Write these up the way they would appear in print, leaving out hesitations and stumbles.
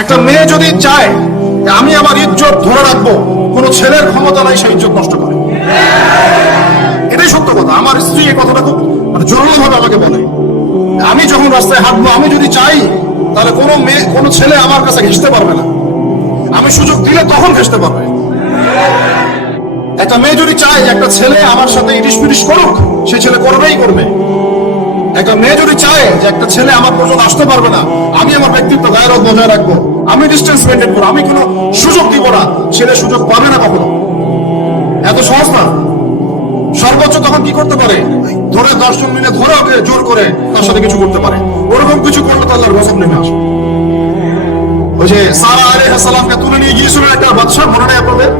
একটা মেয়ে যদি চায় আমি আমার ইজ্জত ধরে রাখবো, কোন ছেলের ক্ষমতা নাই সেই ইজ্জত নষ্ট করে। এটাই সত্য কথা। আমার স্ত্রী এই কথাটা খুব জরুরি ভাবে আমাকে বলে, আমি যখন রাস্তায় হাঁটবো আমি যদি চাই তাহলে কোনো মেয়ে কোনো ছেলে আমার কাছে ঘেঁষতে পারবে না। আমি সুযোগ দিলে তখন ঘেঁষতে পারবে। একটা মেয়ে যদি চায় একটা ছেলে আমার সাথে ইটিস পিটিস করুক, সেই ছেলে করবেই করবে। একটা মেয়ে যদি চায় যে একটা ছেলে আমার পর্যন্ত আসতে পারবে না, আমি আমার ব্যক্তিত্ব গায়ের বজায় রাখবো, আমি ডিস্টেন্স মেনটেন করবো, আমি কোনো সুযোগ দিব না, ছেলে সুযোগ পাবে না কখনো। এত সহজ না। সর্বোচ্চ তখন কি করতে পারে, ধরে 10 জন মিলে ধরে ওকে জোর করে তার সাথে কিছু করতে পারে। ওরকম কিছু করলে তো আল্লাহর গজব নেমে আসে। ওই যে সারা আলাইহিস সালামকে তুলে নিয়ে গিয়েছিল একটা বাদশা, মনে নেই আপনাদের?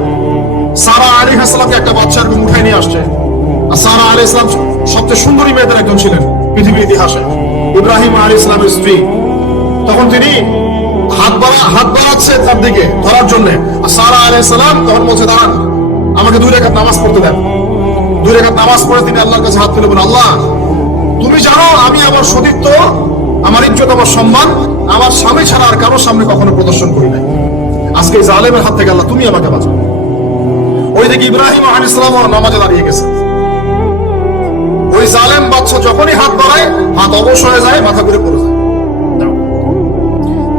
সারা আলাইহিস সালামকে একটা বাদশা এরকম উঠাই নিয়ে আসছে। আর সারা আলাইহিস সালাম সবচেয়ে সুন্দরী মেয়েদের একজন ছিলেন পৃথিবীর ইতিহাসে, ইব্রাহিম আলাইহিস সালামের স্ত্রী। তখন তিনি হাত বাড়াচ্ছে তার দিকে ধরার জন্য। আর সারা আলাইহিস সালাম তখন বলছে, দাঁড়ান, আমাকে 2 রাকাত নামাজ পড়তে দেন। 2 রাকাত নামাজ পড়ে তিনি আল্লাহর কাছে হাত তুলে বলেন, আল্লাহ তুমি জানো আমি আমার সতীত্ব, আমার ইজ্জত, আমার সম্মান আমার স্বামী ছাড়া আর কারোর সামনে কখনো প্রদর্শন করি নাই। আজকে এই জালেমের হাত থেকে আল্লাহ তুমি আমাকে বাঁচাও। ওই দিকে ইব্রাহিম আলাইহিস সালাম নামাজে দাঁড়িয়ে গেছে। ওই জালেম বাদশা যখনই হাত বাড়ায় হাত অবশ হয়ে যায়, মাথা ঘুরে পড়ে যায়।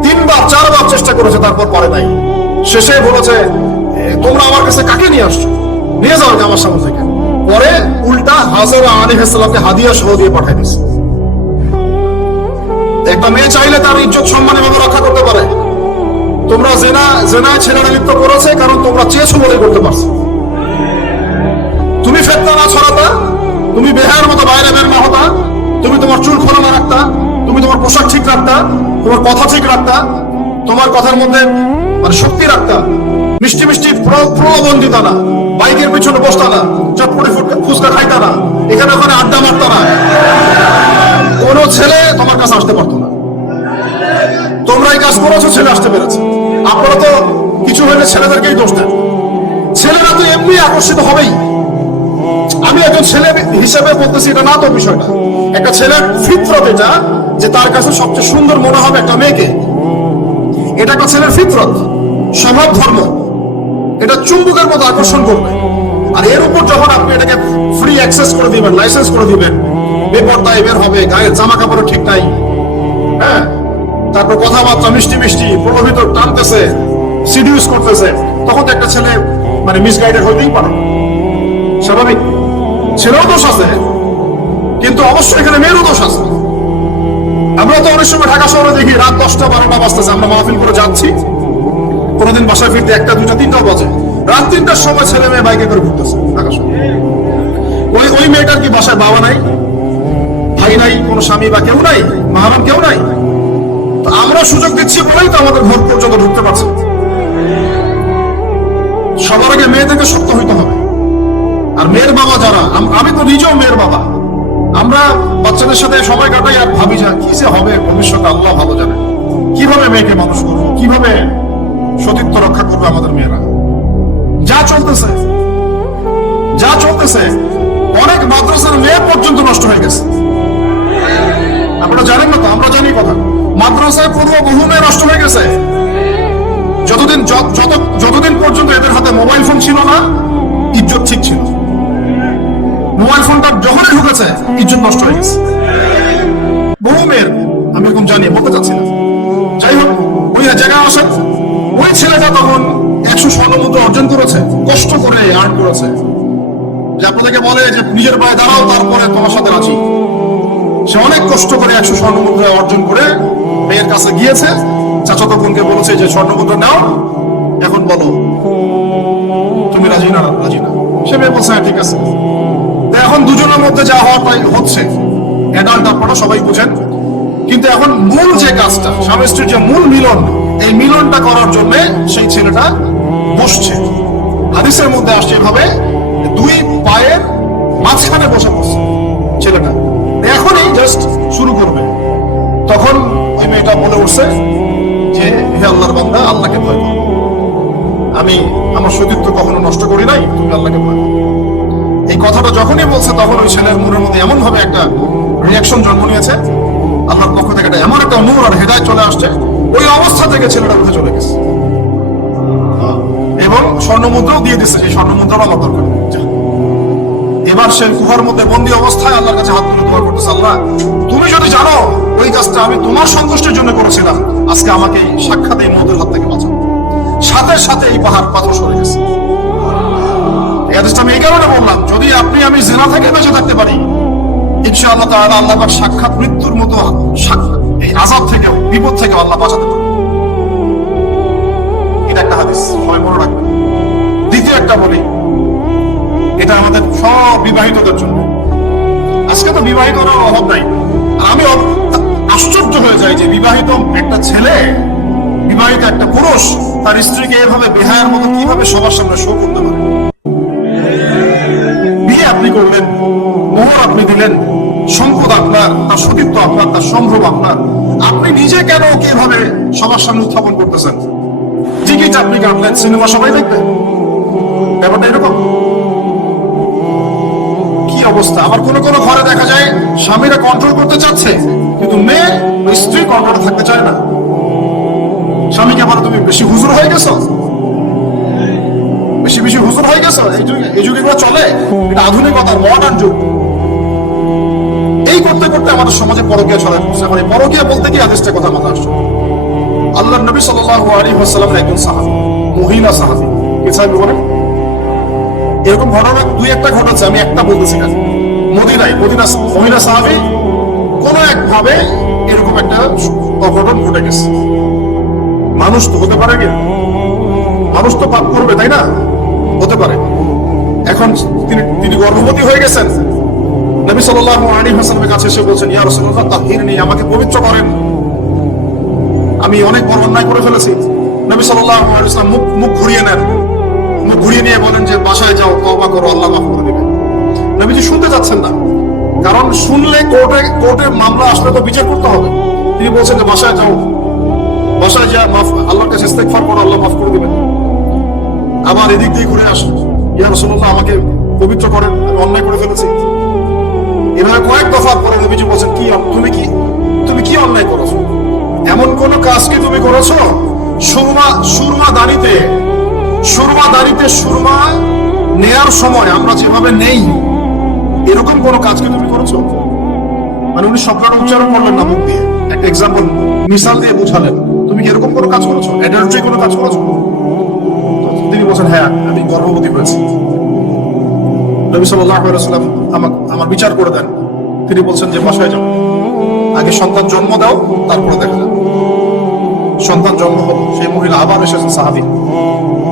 3-4বার চেষ্টা করেছে, তারপর পারে নাই। শেষে বলেছে, তোমরা আমার কাছে কাকে নিয়ে আসছো, নিয়ে যাও আমার সামনে থেকে। পরে উল্টা হাজরা আলাইহিস সালামকে হাদিয়া সহ দিয়ে পাঠিয়ে দিয়েছে। একটা মেয়ে চাইলে তার ইজ্জত সম্মান এভাবে রক্ষা করতে পারে। তোমরা জেনায় ছেলেরা লিপ্ত করেছে কারণ তোমরা চেয়েছো বলে করতে পারছো। তুমি ফেতনা না ছড়াতা, তুমি বেহার মতো বাইরে বের না হতা, তুমি তোমার চুল খোলানো রাখতা, তুমি তোমার পোশাক ঠিক রাখতা, তোমার কথা ঠিক রাখতা, তোমার কথার মধ্যে শক্তি রাখতা, মিষ্টি মিষ্টি প্রলোভন দিতা না, বাইকের পিছনে বসতা না, চটপটি ফুচকা খাইতা না, এখানে ওখানে আড্ডা মারতা না, কোন ছেলে তোমার কাছে আসতে পারতো না। তোমরা এই কাজ করেছো, ছেলে আসতে পেরেছে। আপনারা তো কিছু হলে ছেলেদেরকেই দোষ দেন। ছেলেরা তো এমনি আকর্ষিত হবেই। আমি একজন ছেলে হিসেবে বলতেছি এটা না তো বিষয়টা। একটা ছেলের ফিতরত এটা যে তার কাছে সবচেয়ে সুন্দর মনে হবে একটা মেয়েকে। এটা একটা ছেলের ফিতরত, স্বভাব ধর্ম, এটা চুম্বকের মতো আকর্ষণ করবে। আর এর উপর যখন আপনি এটাকে ফ্রি অ্যাক্সেস করে দিবেন, লাইসেন্স করে দিবেন, বেপরদায় বের হবে, গায়ের জামা কাপড় ঠিক নাই, হ্যাঁ, তারপর কথাবার্তা মিষ্টি মিষ্টি প্রলোভিত টানতেছে, সিডিউস করতেছে, তখন তো একটা ছেলে মিসগাইডেড হইতেই পারে। স্বাভাবিক। ছেলেও দোষ আছে, কিন্তু অবশ্যই এখানে মেয়েরও দোষ আছে। আমরা তো অনেক সময় ঢাকা শহরে দেখি রাত 10টা-12টা বাজতেছে, আমরা মাহফিল করে যাচ্ছি, কোনোদিন বাসায় ফিরতে 1টা, 2টা, 3টাও বাজে। রাত 3টার সময় ছেলে মেয়ে বাইকে করে ঘুরতেছে ঢাকা শহরে। ওই মেয়েটার কি বাসায় বাবা নাই, ভাই নাই, কোনো স্বামী বা কেউ নাই, মাহারাম কেউ নাই? তো আমরা সুযোগ দিচ্ছি বলেই তো আমাদের ঘর পর্যন্ত ঢুকতে পারছে। সবার আগে মেয়েদেরকে শক্ত হইতে হবে। আর মেয়ের বাবা যারা, আমি তো নিজেও মেয়ের বাবা, আমরা বাচ্চাদের সাথে সময় কাটাই আর ভাবি যা কি যে হবে ভবিষ্যতে আল্লাহ ভালো জানে। কিভাবে মেয়েকে মানুষ করবো, কিভাবে সতীত্ব রক্ষা করবে আমাদের মেয়েরা। যা চলতেছে অনেক মাদ্রাসার মেয়ে পর্যন্ত নষ্ট হয়ে গেছে। আপনারা জানেন না তো, আমরা জানি কথা। মাদ্রাসায় পড়ুয়া বহু মেয়ে নষ্ট হয়ে গেছে। যতদিন পর্যন্ত এদের হাতে মোবাইল ফোন ছিল না, ইজ্জত ঠিক ছিল। মোবাইল ফোনটা যখনই ঢুকেছে, ইজ্জত নষ্ট হয়ে গেছে বহু মেয়ের। আমি এরকম জানি, বলতে চাচ্ছি না। যাই হোক, ওই জায়গায় আসেন, ওই ছেলেটা তখন 100 স্বর্ণ মুদ্রা অর্জন করেছে, কষ্ট করে আর্ন করেছে। যে আপনাদেরকে বলে যে নিজের পায়ে দাঁড়াও, তারপরে তোমার সাথে আছি। সে অনেক কষ্ট করে 100 স্বর্ণ মুদ্রা অর্জন করে মেয়ের কাছে গিয়েছে। চাচাতো বোনকে বলেছে যে স্বর্ণ মুদ্রা নাও, এখন বলো তুমি রাজি না? রাজি না। সে মেয়ে বলছে হ্যাঁ ঠিক আছে। এখন দুজনের মধ্যে যা হওয়া তাই হচ্ছে, অ্যাডাল্ট আপনারা সবাই বুঝেন। কিন্তু এখন মূল যে কাজটা, স্বামী স্ত্রীর যে মূল মিলন, এই মিলনটা করার জন্য সেই ছেলেটা বসছে। হাদিসের মধ্যে আসছে এভাবে, 2 পায়ের মাঝখানে বসে পড়ছে ছেলেটা, এখনই জাস্ট শুরু করবে। তখন ওই মেয়েটা বলে উঠছে যে হে আল্লাহর বান্দা, আল্লাহকে ভয় করো, আমি আমার সতীত্ব কখনো নষ্ট করি নাই, তুমি আল্লাহকে ভয় করো। এই কথাটা যখনই বলছে, তখন ওই ছেলের মনের মধ্যে এমন ভাবে একটা রিয়াকশন জন্ম নিয়েছে, আল্লাহর পক্ষ থেকে এমন একটা নূর আর হেদায়েত চলে আসছে, ওই অবস্থা থেকে ছেলেটা উঠে চলে গেছে এবং স্বর্ণ মুদ্রাও দিয়ে দিচ্ছে, সেই স্বর্ণ মুদ্রাও আমার দরকার নেই। এবার সে গুহার মধ্যে বন্দি অবস্থায় আল্লাহর কাছে হাত তুলে দোয়া করতেছে, আল্লাহ তুমি যদি জানো ওই কাজটা আমি তোমার সন্তুষ্টির জন্য করেছিলাম, আজকে আমাকে এই সাক্ষাৎ এই মৌতের হাত থেকে বাঁচাও। সাথে সাথে এই পাহাড় পাথর সরে গেছে। এই হাদিসটা আমি এই কারণে বললাম, যদি আপনি আমি জিনা থেকে বেঁচে থাকতে পারি, ইনশাআল্লাহ তাআলা আল্লাহ পাক সাক্ষাৎ মৃত্যুর মতো এই আযাব থেকে বিপদ থেকে আল্লাহ বাঁচাতে পারে। এটা একটা হাদিস, সবাই মনে রাখবেন। দ্বিতীয় একটা বলি, এটা আমাদের সব বিবাহিতদের জন্য। আজকে তো বিবাহিতরা অভাব নাই, আর আমি আশ্চর্য হয়ে যাই যে বিবাহিত একটা ছেলে, বিবাহিত একটা পুরুষ তার স্ত্রীকে এভাবে বেহায়ার মতো কিভাবে সবার সামনে শো করতে পারে। বিয়ে আপনি করলেন, মোহর আপনি দিলেন, সম্পদ আপনার, তার সতীত্ব আপনার, তার সম্ভ্রম আপনার, আপনি নিজে কেন কিভাবে সবার সামনে উত্থাপন করতেছেন? টিকিট আপনি কাটলেন, সিনেমা সবাই দেখবে, ব্যাপারটা এরকম। কি অবস্থা! আবার কোন কোন ঘরে দেখা যায় স্বামীরা কন্ট্রোল করতে চাচ্ছে, কিন্তু মেয়ে স্ত্রী কন্ট্রোলে থাকতে চায় না। স্বামীকে আবার তুমি বেশি হুজুর হয়ে গেছো, বেশি বেশি হুজুর হয়ে গেছো, এই যুগে এগুলো চলে। এটা আধুনিকতা, মডার্ন যুগ। এই করতে করতে আমাদের সমাজে পরকীয়া ছড়ায় পড়ছে। মানে পরকীয়া বলতে কি আদেশটা কথা মাথা আসছে। আল্লাহর নবী সাল্লাল্লাহু আলাইহি ওয়াসাল্লামের একজন সাহাবী, মহিলা সাহাবী, কি সাহাবী বলেন? এরকম ঘটনা দুই একটা ঘটেছে, আমি একটা বলতেছি না। মদিনা মহিলা সাহাবী কোন এক ভাবে এরকম একটা অঘটন ঘটে গেছে। মানুষ তো হতে পারে, কি মানুষ তো পাপ করবে, তাই না? হতে পারে। এখন তিনি গর্ভবতী হয়ে গেছেন। নবী সাল্লাল্লাহু আলাইহি ওয়াসাল্লামের কাছে এসে বলছেন, ইয়া রাসূলুল্লাহ তাহহিরনি, আমাকে পবিত্র করেন, আমি অনেক বড় অন্যায় করে ফেলেছি। নবী সাল্লাল্লাহু আলাইহি ওয়াসাল্লাম মুখ ঘুরিয়ে নেন, মুখ ঘুরিয়ে নিয়ে বলেন যে বাসায় যাও, তওবা করো, আল্লাহ মাফ করে দিবেন। নবীজি শুনতে যাচ্ছেন না, কারণ শুনলে কোর্টে মামলা আসলে তো বিচার করতে হবে। তিনি বলছেন যে বাসায় যাও, বাসায় যা আল্লাহর কাছে ইস্তেগফার করো, আল্লাহ মাফ করে দিবেন। আবার এদিক দিয়ে ঘুরে আসেন, ইয়া রাসূলুল্লাহ আমাকে পবিত্র করেন, আমি অন্যায় করে ফেলেছি। এভাবে কয়েক দফা পরে নবীজি বলছেন, তুমি কি অন্যায় করেছো? এমন কোন কাজ কি তুমি করেছো? সুরমা দাঁড়িতে সুরমা নেয়ার সময় আমরা যেভাবে নেই, এরকম কোন কাজ কি তুমি করেছো? মানে উনি শব্দটা উচ্চারণ করলেন না মুখ দিয়ে, একটা এক্সাম্পল মিসাল দিয়ে বুঝালেন, তুমি কি এরকম কোনো কাজ করেছো? অ্যাডাল্টারি কোনো কাজ করেছো? তিনি বলছেন, হ্যাঁ আমি গর্ভবতী হয়েছি। নবী সাল্লাল্লাহু আলাইহি ওয়াসাল্লাম আমার বিচার করে দেন। তিনি বলছেন যে বাসায় যাও, আগে সন্তান জন্ম দাও, তারপরে দেখা যাবে। সন্তান জন্ম হলো, সেই মহিলা আবার এসেছেন সাহাবী,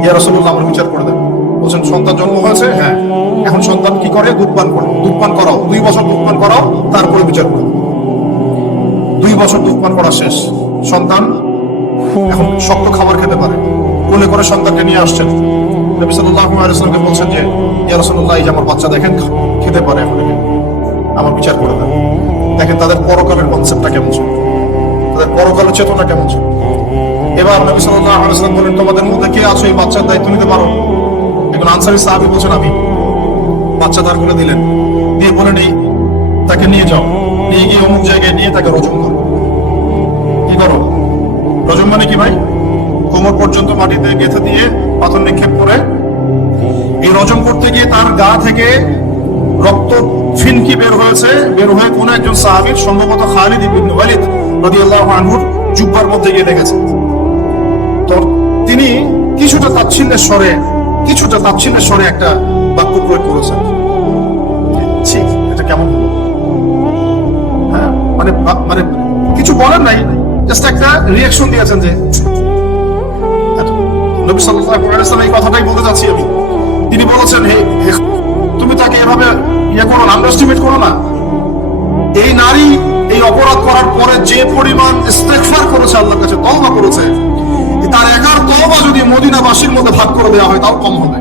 ইয়া রাসূলুল্লাহ আমার বিচার করে দেন। বলছেন সন্তান জন্ম হয়েছে, হ্যাঁ, এখন সন্তান কি করে? দুধ পান করাও, 2 বছর দুধ পান করাও, তারপরে বিচার করো। 2 বছর দুধ পান করা শেষ, সন্তান এখন শক্ত খাবার খেতে পারে। কোলে করে সন্তানকে নিয়ে আসছেন। নবী সাল্লাল্লাহু আলাইহি ওয়াসাল্লাম বলছেন যে ইয়া রাসূলুল্লাহ, এই যে আমার বাচ্চা দেখেন খেতে পারে, এখন আমার বিচার করে দেন। দেখেন তাদের পরকালের কনসেপ্টটা কেমন ছিল, তাদের পরকালের চেতনা কেমন ছিল। এবার নবী সাল্লাল্লাহু আলাইহি ওয়াসাল্লাম বলেন, তোমাদের মধ্যে কে আছো এই বাচ্চার দায়িত্ব নিতে পারো? একজন আনসারী সাহাবী বলছেন, আমি। বাচ্চা দাঁড় করে দিলেন, দিয়ে বলেন, এই তাকে নিয়ে যাও, নিয়ে গিয়ে অমুক জায়গায় নিয়ে তাকে রজম করো। কি করো? রজম মানে কি ভাই? কোমর পর্যন্ত মাটিতে গেঁথে দিয়ে পাথর নিক্ষেপ করে, এই রজম করতে গিয়ে তার গা থেকে রক্ত ফিনকি বের হয়ে কোন একজন সাহাবীর, সম্ভবত খালিদ ইবনে ওয়ালিদ রাদিয়াল্লাহু আনহুর জুব্বার মধ্যে গিয়ে লেগেছে। তো তিনি কিছুটা তাচ্ছিল্যের স্বরে একটা বাক্য প্রয়োগ করেছেন, এটা কেমন হলো? হ্যাঁ, মানে কিছু বলেন নাই, জাস্ট একটা রিঅ্যাকশন দিয়েছেন যে নবী সাল্লাল্লাহু আলাইহি ওয়াসাল্লাম এই কথাটাই বলতে যাচ্ছি আমি। তিনি বলেছেন, হে তুমি তাকে এভাবে করো না, আন্ডারএস্টিমেট করো না। এই নারী এই অপরাধ করার পরে যে পরিমাণ ইস্তেগফার করেছে, আল্লাহর কাছে তওবা করেছে, তার একার তওবা যদি মদিনাবাসীর মধ্যে ভাগ করে দেওয়া হয় তাও কম হবে।